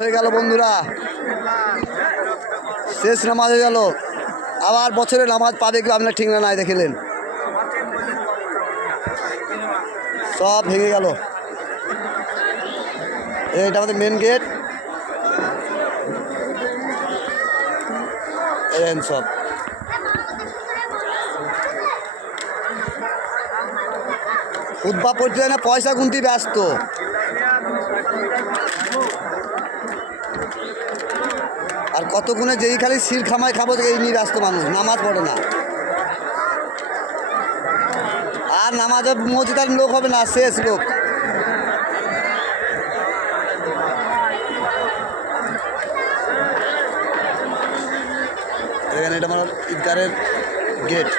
হয়ে গেল বন্ধুরা, শেষ নামাজ হয়ে গেল। আবার বছরে নামাজ পাবে কি আপনার ঠিক না নাই দেখিলেন, সব ভেঙে গেল। এটা আমাদের মেন গেট, সব উদ্ভব পড়তে না, পয়সা গুনতে ব্যস্ত। আর কতক্ষণে যেই খালি শির খামায় খাবো এই নিয়ে ব্যস্ত মানুষ, নামাজ পড়ে না। আর নামাজে মসজিদের লোক হবে না, শেষ লোক। এখানে এটা আমার ঈদগাহের গেট।